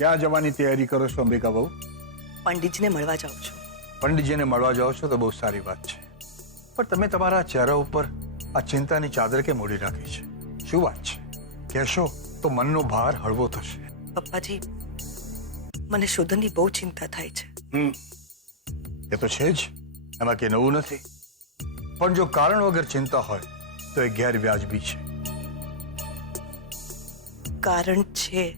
ક્યાં જવાની તૈયારી કરો છો અંબિકા બહુ? પંડિતજીને મળવા જાઉં છું. પંડિતજીને મળવા જાઓ છો તો બહુ સારી વાત છે, પણ તમે તમારા ચહેરા ઉપર આ ચિંતાની ચાદર કેમ ઓઢી રાખી છે? શું વાત છે? કહેશો તો મનનો ભાર હળવો થશે. પપ્પાજી, મને શોધનની બહુ ચિંતા થાય છે. એ તો છે જ, એમાં કે નવું નથી, પણ જો કારણ વગર ચિંતા હોય તો એ ગેરવ્યાજબી છે. કારણ છે.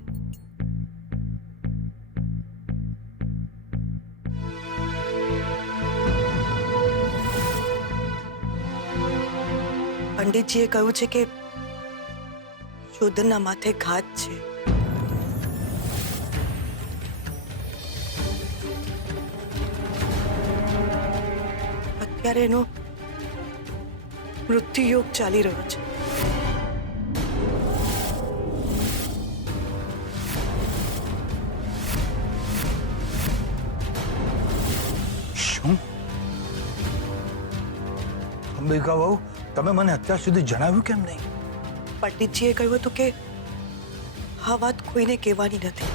પંડિતજીએ કહ્યું છે કે શોધનના માથે ઘાત છે. અત્યારે એનો મૃત્યુ યોગ ચાલી રહ્યો છે. શું? અંબિકા બહુ, તમે મને અત્યાર સુધી જણાવ્યું કેમ નહીં? પંડિતજીએ કહ્યું હતું કે આ વાત કોઈને કહેવાની નથી.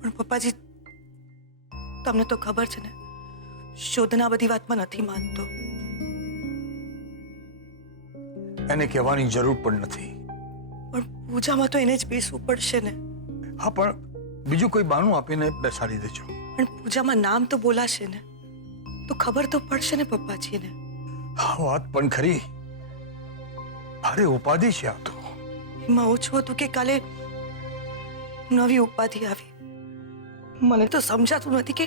પણ પપ્પાજી, તમને તો ખબર છે ને, શોધન આ બધી વાતમાં નથી માનતો. એને કહેવાની જરૂર પણ નથી. પણ પૂજામાં તો એને જ બેસવું પડશે ને. હા, પણ બીજું કોઈ બહાનું આપીને બેસાડી દેજો. પણ પૂજામાં નામ તો બોલાશે ને, તો ખબર તો પડશે ને પપ્પાજીને. હા, વાત પણ ખરી. ભારે ઉપાધિ છે આ તો. એમાં ઓછું હતું કે કાલે નવી ઉપાધિ આવી. મને તો સમજાતું નથી કે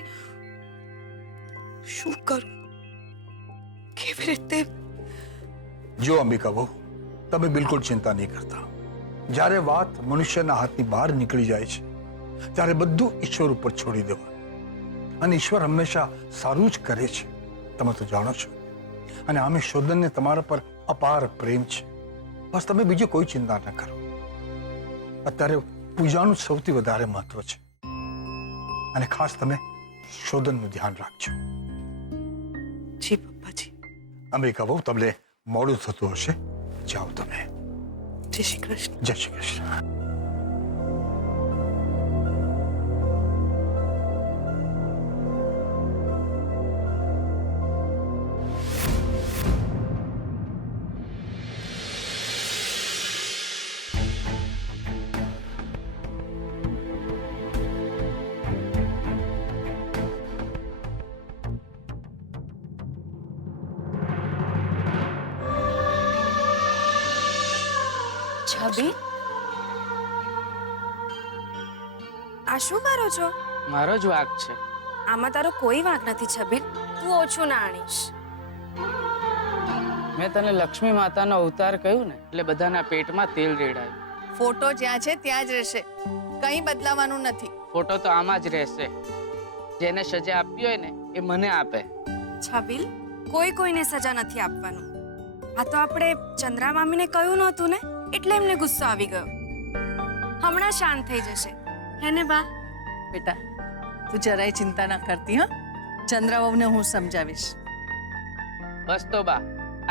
શું કરું, કેવી રીતે. જો અંબિકા બહુ, તમે બિલકુલ ચિંતા નહીં કરતા. જ્યારે વાત મનુષ્યના હાથની બહાર નીકળી જાય છે ત્યારે બધું ઈશ્વર ઉપર છોડી દેવાનું, અને ઈશ્વર હંમેશા સારું જ કરે છે, તમે તો જાણો છો. અને આમે શોધનને તમારા પર અપાર પ્રેમ છે. બસ તમે બીજી કોઈ ચિંતા ન કરો. અત્યારે પૂજાનું સૌથી વધારે મહત્વ છે, અને ખાસ તમે શોધનનું ધ્યાન રાખજો. જી પપ્પાજી. અંબિકા બહુ, તમને મોડું થતું હશે, જાઓ તમે. જય શ્રી કૃષ્ણ. જય શ્રી કૃષ્ણ. છબી, આ શું કરો છો? મારો જ વાંક છે. આમાં તારો કોઈ વાંક નથી છબીલ. તું ઓછું ના આણીશ. મેં તને લક્ષ્મી માતાનો અવતાર કહ્યું ને, એટલે બધાના પેટમાં તેલ રેડાયું. ફોટો જ્યાં છે ત્યાં જ રહેશે, કંઈ બદલાવાનું નથી. ફોટો તો આમાં જ રહેશે. જેને સજા આપવી હોય ને એ મને આપે. છબીલ, કોઈ કોઈને સજા નથી આપવાનું. આ તો આપણે ચંદ્રા મામીને કહ્યું નહોતું ને, એટલે એમને ગુસ્સો આવી ગયો. હમણાં શાંત થઈ જશે. હે ને બા? બેટા, તું જરાય ચિંતા ના કરતી. હા, ચંદ્રબાબુને હું સમજાવીશ. બસ તો બા,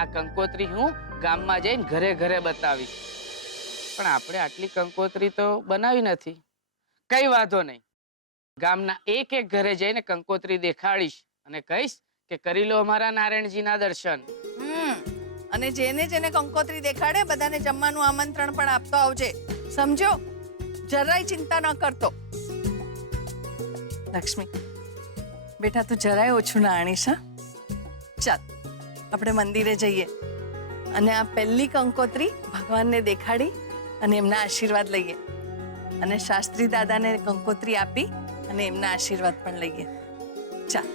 આ કંકોત્રી હું ગામમાં જઈને ઘરે ઘરે બતાવીશ. પણ આપણે આટલી કંકોત્રી તો બનાવી નથી. કઈ વાંધો નહીં, ગામના એક એક ઘરે જઈને કંકોત્રી દેખાડીશ અને કહીશ કે કરી લો અમારા નારાયણજીના દર્શન. અને જેને જેને કંકોત્રી દેખાડે બધાને જમવાનું આમંત્રણ પણ આપતો આવજે, સમજો? જરાય ચિંતા ન કરતો. લક્ષ્મી બેટા, તું જરાય ઓછું ના આણીશ. હા, ચાલ આપણે મંદિરે જઈએ અને આ પહેલી કંકોત્રી ભગવાનને દેખાડી અને એમના આશીર્વાદ લઈએ, અને શાસ્ત્રી દાદાને કંકોત્રી આપી અને એમના આશીર્વાદ પણ લઈએ. ચાલ.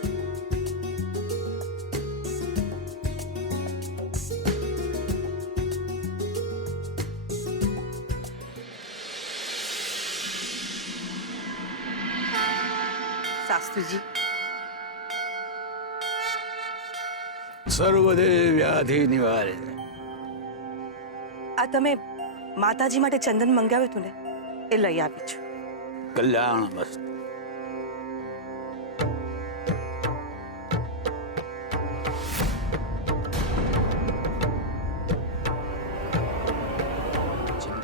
શાસ્ત્રીજી, સર્વદેવ વ્યાધિ નિવારે. આ તમે માતાજી માટે ચંદન મંગાવ્યું હતું ને, એ લઈ આવી છું. કલ્યાણ મસ્ત.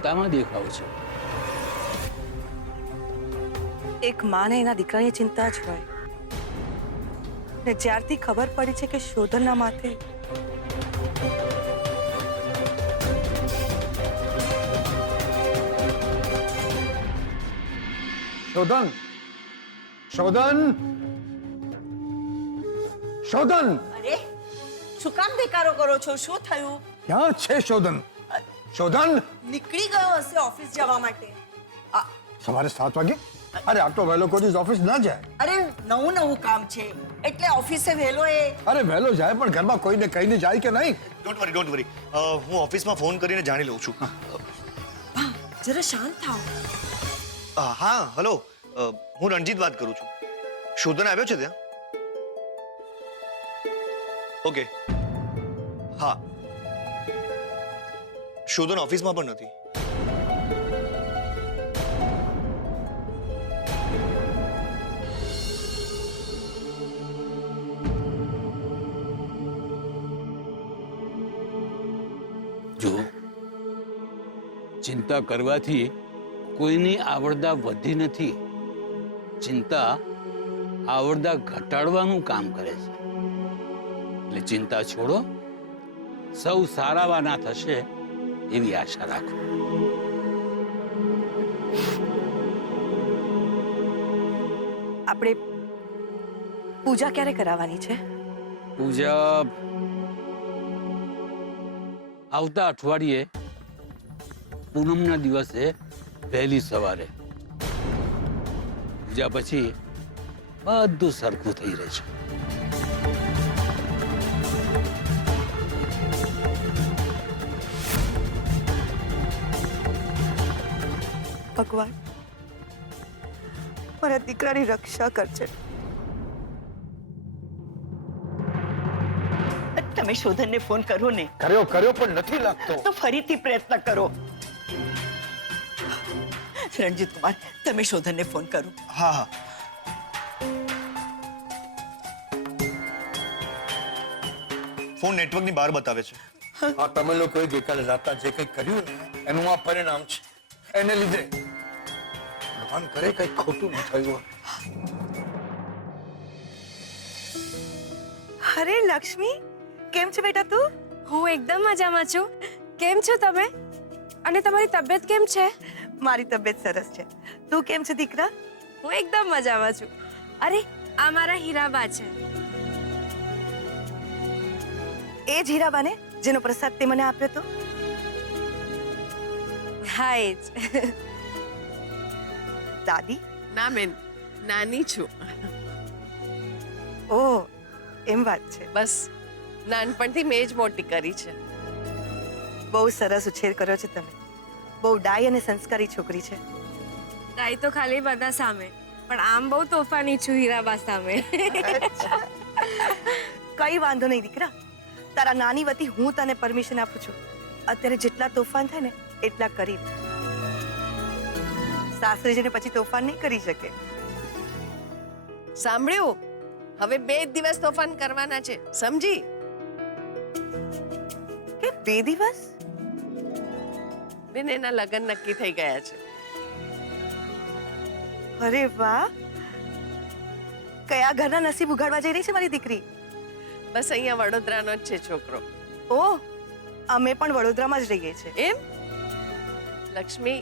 ચિંતામાં દેખાવ છે. એક માને એના દીકરાની ચિંતા જ હોય. ને જ્યારથી ખબર પડી છે કે શોધનના માથે શોધન શોધન શોધન અરે શું કામ દેકારો કરો છો? શું થયું? ક્યાં છે શોધન? શોધન નીકળી ગયો હશે ઓફિસ જવા માટે. સવારે 7 વાગે? અરે આટલો વહેલો કોઈ દિવસ ઓફિસ ના જાય. અરે નવું કામ છે એટલે ઓફિસે વહેલો એ. અરે વહેલો જાય પણ ઘરમાં કોઈને કહીને જાય કે નહીં? ડોન્ટ વરી હું ઓફિસમાં ફોન કરીને જાણી લઉં છું. જરા શાંત થાઓ. હા હલો, હું રણજીત વાત કરું છું. શોધન આવ્યો છે ત્યાં? ઓકે હા, શોધન ઓફિસમાં પણ નથી. જો ચિંતા કરવાથી કોઈની આવડતા વધી નથી. ચિંતા આવડતા ઘટાડવાનું કામ કરે છે. એટલે ચિંતા છોડો, સૌ સારાવાના થશે એવી આશા રાખો. આપણે પૂજા ક્યારે કરાવવાની છે? પૂજા આવતા અઠવાડિયે પૂનમના દિવસે વહેલી સવારે. પૂજા પછી બધું સરખું થઈ રહેશે. ભગવાન મારા દીકરાની રક્ષા કરજે. તમે શોધનને ફોન કરો ને, કર્યો પણ નથી લાગતો. તો ફરીથી પ્રયત્ન કરો. રણજીત કુમાર, તમે શોધનને ફોન કરો. હા હા, ફોન નેટવર્કની બહાર બતાવે છે. આ તમે લોકોએ ગઈકાલે રાતના જે કંઈ કર્યું ને એનું આ પરિણામ છે. એને લીધે ભગવાન કરે કંઈ ખોટું ન થયું હોય. અરે લક્ષ્મી, કેમ છે બેટા તું? હું એકદમ મજામાં છું. કેમ છો તમે? અને તમારી તબિયત કેમ છે? મારી તબિયત સરસ છે. તું કેમ છે દીકરા? હું એકદમ મજામાં છું. અરે આ મારા હીરાબા છે. એ જ હીરાબાને જેનો પ્રસાદ તે મને આપ્યો તો? હા એ જ. દાદી? ના બેન, નાની છું. ઓહ, એમ વાત છે. બસ નાનપણથી મેં જ મોટી કરી છે. બહુ સરસ ઉછેર કર્યો છે તમે. બહુ ડાય અને સંસ્કારી છોકરી છે. તાઈ તો ખાલી બધા સામે, પણ આમ બહુ તોફાની છું હીરાબા સામે. કઈ વાંધો નહીં દીકરા, તારા નાની વતી હું તને પરમિશન આપું છું. અત્યારે જેટલા તોફાન થાય ને એટલા કરી. સાસરે જઈને પછી તોફાન નહીં કરી શકે. સાંભળ્યું? હવે 2 દિવસ તોફાન કરવાના છે, સમજી? કે 2 દિવસ? બેન, એના લગ્ન નક્કી થઈ ગયા છે. અરે વાહ, કયા ઘરના નસીબ ઉઘાડવા જઈ રહી છે મારી દીકરી? બસ અહીંયા વડોદરાનો જ છે છોકરો. ઓહ, અમે પણ વડોદરામાં જ રહીએ છીએ. એમ? લક્ષ્મી,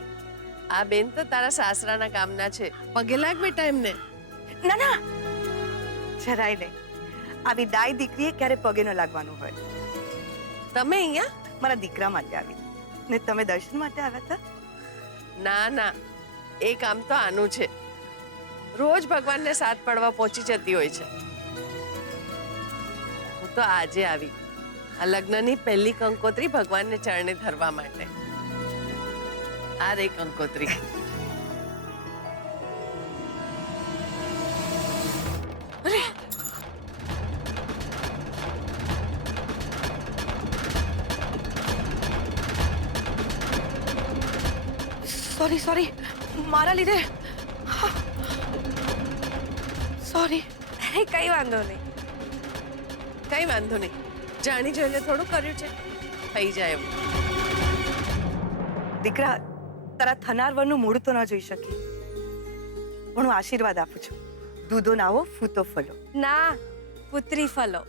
આ બેન તો તારા સાસરાના ગામના છે. પગે લાગ બેટા એમને. ના ના, જરાય નહીં. આવી ડાય દીકરીએ ક્યારે પગે ન લાગવાનું હોય. તમે અહીંયા? મારા દીકરા માટે આવી ને તમે દર્શન માટે આવ્યા હતા? ના ના, એ કામ તો આનું છે. રોજ ભગવાનને સાથ પડવા પહોંચી જતી હોય છે. હું તો આજે આવી આ લગ્નની પહેલી કંકોત્રી ભગવાનને ચરણે ધરવા માટે. આ રે કંકોત્રી. સોરી સોરી, મારા લીધે. સોરી. અરે કઈ વાંધો નહીં. કઈ વાંધો નહીં, જાણી જોઈને થોડું કર્યું છે, થઈ જાય એવું. દીકરા, તારા થનાર વરનું મોઢું તો ન જોઈ શકી, પણ હું આશીર્વાદ આપું છું. દૂધો નાવો ફૂતો ફલો. ના પુત્રી ફલો.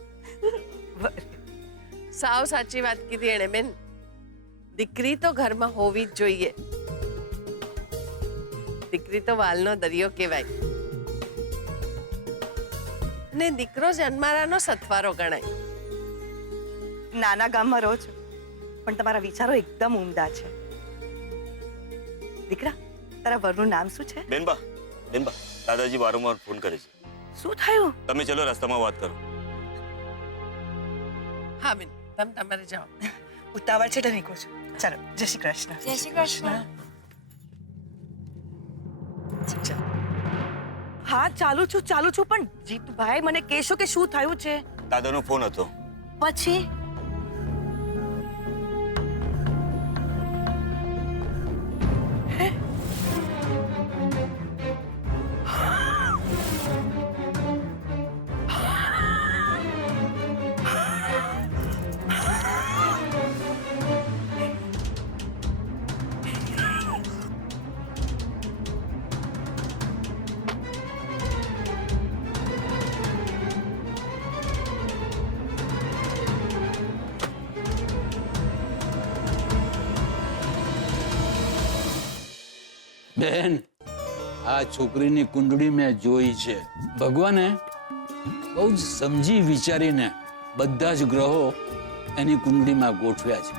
સાવ સાચી વાત કીધી એણે બેન. દીકરી તો ઘરમાં હોવી જ જોઈએ. દીકરી તો વાલનો દરિયો કહેવાય અને દીકરો જન્મારાનો સથવારો ગણાય. નાના ગામમાં રહો છો, પણ તમારા વિચારો એકદમ ઉમદા છે. દીકરા, તારા વરનું નામ શું છે? બેનબા દાદાજી વારંવાર ફોન કરે છે. શું થયું? તમે ચલો રસ્તામાં વાત કરો. હા બેન, તમે તમારે જાઓ. ઉતાવળ છે એટલે નીકળું છું. ચાલો, જય શ્રી કૃષ્ણ. જય શ્રી કૃષ્ણ. હા, ચાલુ છું, પણ જીતુભાઈ મને કહેશો કે શું થયું છે? દાદાનો ફોન હતો. પછી બેન, આ છોકરીની કુંડળી મેં જોઈ છે. ભગવાને બહુ જ સમજી વિચારીને બધા જ ગ્રહો એની કુંડળીમાં ગોઠવ્યા છે.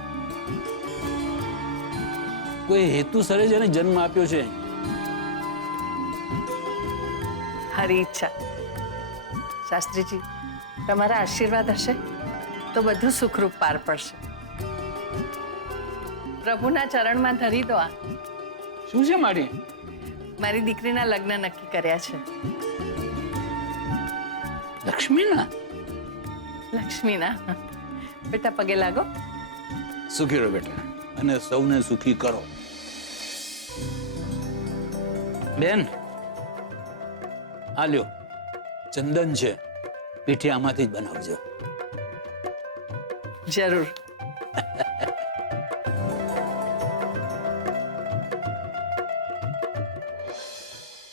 કોઈ હેતુસર જ એને જન્મ આપ્યો છે. હરી ઈચ્છા. શાસ્ત્રીજી, તમારા આશીર્વાદ હશે તો બધું સુખરૂપ પાર પડશે. પ્રભુના ચરણમાં ધરી દો. આ શું છે મારી? મારી દીકરીના લગ્ન નક્કી કર્યા છે. લક્ષ્મીના? લક્ષ્મીના. બેટા પગે લાગો. સુખી રહો બેટા, અને સૌને સુખી કરો. બેન, આ લ્યો ચંદન છે, પીઠી આમાંથી જ બનાવજો. જરૂર.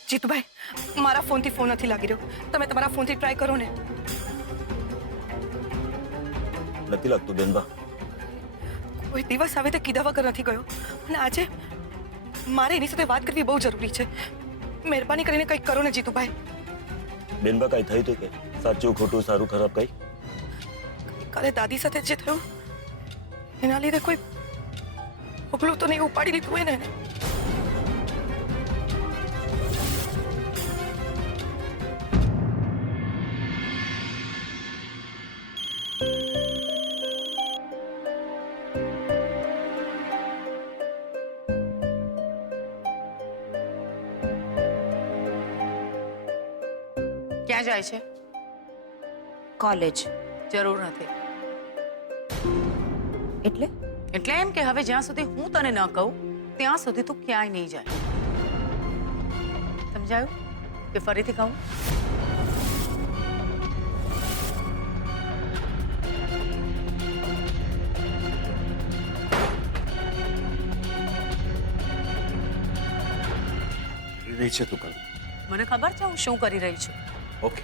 જીતુભાઈ, મારા ફોનથી ફોન નથી લાગી રહ્યો. તમે તમારા ફોનથી ટ્રાય કરો ને. નથી લાગતું બેનબા. કોઈ દિવસ આવે તે કીધા વગર નથી ગયો, અને આજે મારે એની સાથે વાત કરવી બહુ જરૂરી છે. મહેરબાની કરીને કંઈક કરો ને જીતુભાઈ. બેનબા કઈ થયું હતું કે? સાચું ખોટું, સારું ખરાબ કઈ? કાલે દાદી સાથે જે થયું એના લીધે કોઈ પગલું તો નહીં ઉપાડી લીધું હોય ને. ક્યાં જાય છે? કોલેજ. જરૂર નથી. એટલે એટલે એમ કે હવે જ્યાં સુધી હું તને ન કહું ત્યાં સુધી તું ક્યાંય નહીં જાય. સમજાયું કે ફરીથી કહું? રહી છે તું કલ. મને ખબર છે હું શું કરી રહી છું. ઓકે,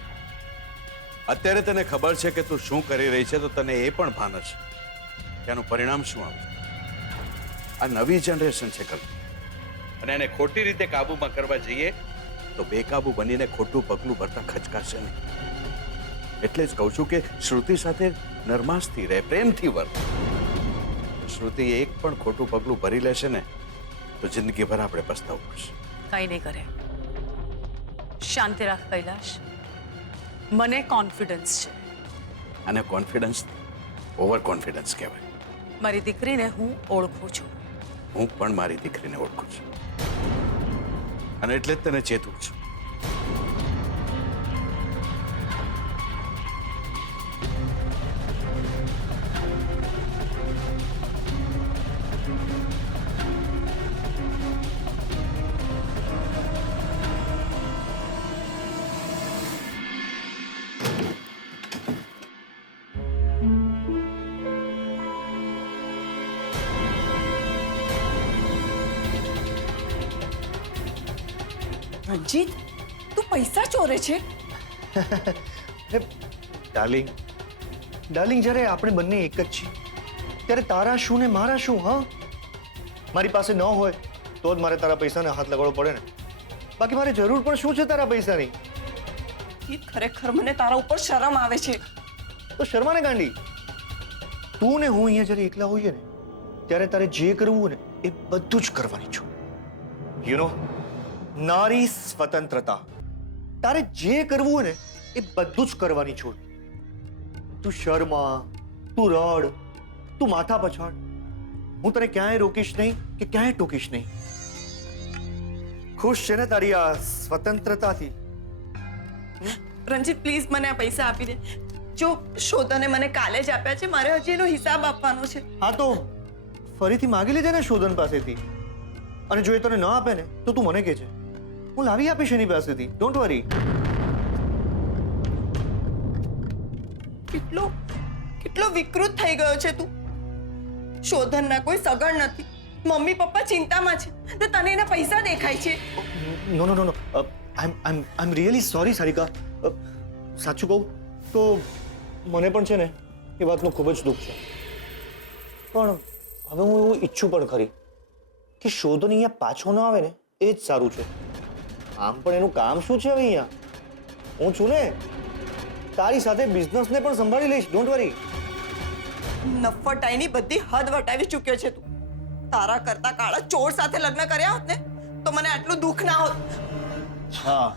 અત્યારે તને ખબર છે કે તું શું કરી રહી છે, તો તને એ પણ ભાન હશે કે આનું પરિણામ શું આવશે. આ નવી જનરેશન છે કલ, અને એને ખોટી રીતે કાબુમાં કરવા જઈએ તો બેકાબુ બનીને ખોટું પગલું ભરતા ખચકાશે નહીં. એટલે જ કહું છું કે શ્રુતિ સાથે નરમાશથી રહે, પ્રેમથી વર્ત. શ્રુતિ એક પણ ખોટું પગલું ભરી લેશે ને તો જિંદગીભર આપણે પસ્તાવું પડશે. કંઈ નહીં કરે. શાંતિ રાખ કૈલાશ. મને કોન્ફિડન્સ છે. અને કોન્ફિડન્સ ઓવર કોન્ફિડન્સ કહેવાય. મારી દીકરીને હું ઓળખું છું. હું પણ મારી દીકરીને ઓળખું છું, અને એટલે જ તને ચેતવું છું. રણજીત તું પૈસા ચોરે છે? ડાર્લિંગ ડાર્લિંગ, જ્યારે આપણે બંને એક જ છીએ ત્યારે તારા શું ને મારા શું? હા, મારી પાસે ન હોય તો જ મારે તારા પૈસાને હાથ લગાડવો પડે ને. બાકી મારે જરૂર પણ શું છે તારા પૈસાની? ખરેખર મને તારા ઉપર શરમ આવે છે. તો શર્માને ગાંડી. તું ને હું અહીંયા જ્યારે એકલા હોઈએ ને ત્યારે તારે જે કરવું ને એ બધું જ કરવાની છું. યુ નો, નારી સ્વતંત્રતા. તારે જે કરવું હોય ને એ બધું જ કરવાની છું. તું શર્મા, તું રડ, તું માથા પછાડ, હું તને ક્યાંય રોકીશ નહીં કે ક્યાંય ટોકીશ નહીં. ખુશ છે ને તારી આ સ્વતંત્રતાથી? રણજીત પ્લીઝ મને આ પૈસા આપી દે. જો શોધને મને કાલે જ આપ્યા છે, મારે હજી એનો હિસાબ આપવાનો છે. હા તો ફરીથી માગી લેજે ને શોધન પાસેથી. અને જો એ તને ન આપે ને તો તું મને કહેજે, હું લાવી આપીશ એની પાસેથી. Don't worry. કેટલો વિકૃત થઈ ગયો છે તું. શોધનના કોઈ સગણ નથી, મમ્મી પપ્પા ચિંતામાં છે, તો તને એના પૈસા દેખાય છે. નો નો નો નો, આઈ એમ રિયલી સોરી સારિકા. સાચું કહું તો મને પણ છે ને એ વાતનું ખૂબ જ દુઃખ છે. પણ હવે હું એવું ઈચ્છું પણ ખરી કે શોધન અહીંયા પાછો ન આવે ને એ જ સારું છે. આમ પણ એનું કામ શું છે હવે અહીંયા? હું છું ને, તારી સાથે બિઝનેસને પણ સંભાળી લઈશ. Don't worry. નફટાઈની બધી હદ વટાવી ચૂક્યો છે તું. તારા કરતા કાળા ચોર સાથે લગ્ન કર્યા હોત ને તો મને આટલું દુઃખ ના હોત. હા,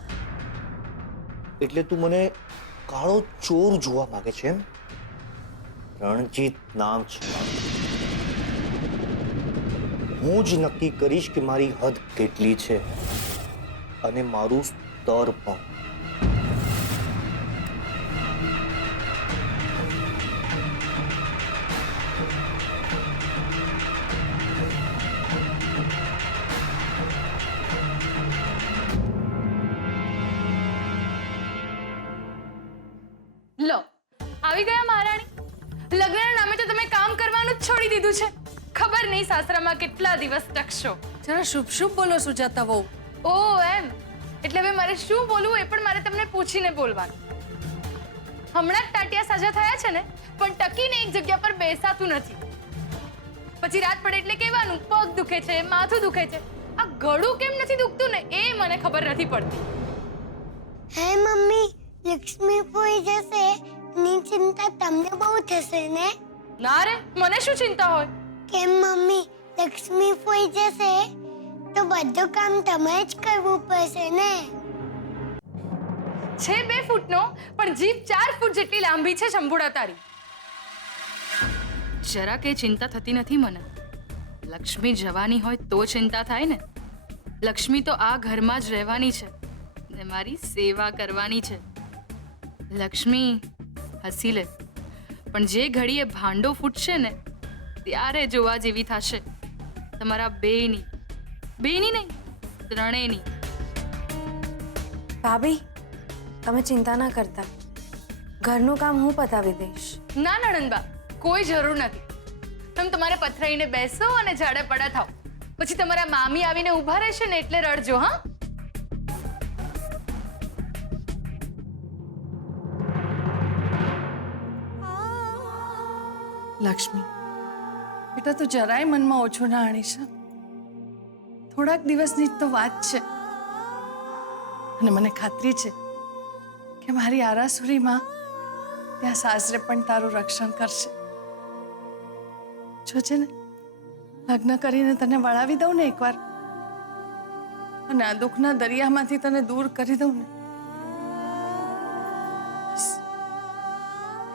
એટલે તું મને કાળો ચોર જોવા માંગે છે એમ? રણજીત નામ છે. હું જ નક્કી કરીશ કે મારી હદ કેટલી છે અને મારું સ્તર પણ. લો આવી ગયા મહારાણી. લગ્નના નામે તો તમે કામ કરવાનું જ છોડી દીધું છે. ખબર નહીં સાસરામાં કેટલા દિવસ ટકશો. જરા શુભ શુભ બોલો સુજાતા વહુ. ઓ એમ, એટલે હવે મારે શું બોલવું એ પણ મારે તમને પૂછીને બોલવાનું. હમણાં જ ટાટિયા સાજા થયા છે ને, પણ ટકીને એક જગ્યા પર બેસાતું નથી. પછી રાત પડે એટલે કહેવાનું પગ દુખે છે, માથું દુખે છે. આ ગળું કેમ નથી દુખતું ને એ મને ખબર નથી પડતી. હે મમ્મી, લક્ષ્મી પોઈ જશે ની ચિંતા તમને બહુ થશે ને? ના રે, મને શું ચિંતા હોય? કેમ મમ્મી, લક્ષ્મી પોઈ જશે તો બધું કામ તમારે જ કરવું પડશે ને? છે 2 ફૂટનો, પણ જીભ 4 ફૂટ જેટલી લાંબી છે શંભુડા તારી. જરા કે ચિંતા થતી નથી મને. લક્ષ્મી જવાની હોય તો ચિંતા થાય ને. લક્ષ્મી તો આ ઘરમાં જ રહેવાની છે ને મારી સેવા કરવાની છે. લક્ષ્મી હસી લે, પણ જે ઘડીએ ભાંડો ફૂટશે ને ત્યારે જોવા જેવી થશે તમારા બેની નહીં, ત્રણેયની. ભાભી, તમે ચિંતા ના કરતા, ઘરનું કામ હું પતાવી દઈશ. ના નણંદબા, કોઈ જરૂર નથી. તમે તમારે પથરાઈને બેસો અને જાડા પડા થાવ. પછી તમારા મામી આવીને ઊભા રહેશે ને એટલે રડજો. હા, લક્ષ્મી બેટા, તું જરાય મનમાં ઓછું ના આણીશ. થોડાક દિવસની જ તો વાત છે અને મને ખાતરી છે કે મારી આરાસુરીમાં ત્યાં સાસરે પણ તારું રક્ષણ કરશે. જોજે ને, લગ્ન કરીને તને વળાવી દઉં ને એકવાર, અને આ દુઃખના દરિયામાંથી તને દૂર કરી દઉં ને, બસ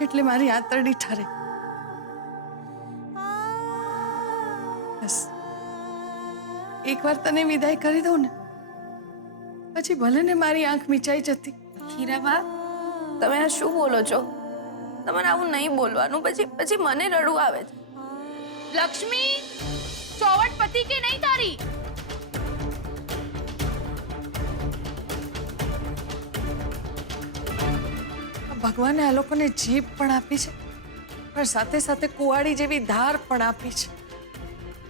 એટલે મારી આંતરડી ઠરે. બસ એકવાર તને વિદાય કરી દઉં ને, પછી ભલે ને મારી આંખ મીચાઈ જતી. હીરાબા, તમે આ શું બોલો છો? તમારે આવું નહીં બોલવાનું, પછી મને રડવું આવે છે. લક્ષ્મી, ચોવટ પતિ કે નહીં તારી? ભગવાને આ લોકોને જીભ પણ આપી છે, પણ સાથે સાથે કુવાડી જેવી ધાર પણ આપી છે.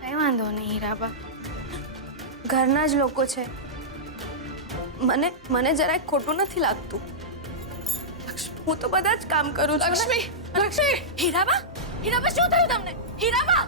કઈ વાંધો નહીં હીરાબા, ઘરના જ લોકો છે, મને જરાય ખોટું નથી લાગતું. હું તો બધા જ કામ કરું છું. લક્ષ્મી, હીરાબા, હીરાબા શું થયું તમને? હીરાબા,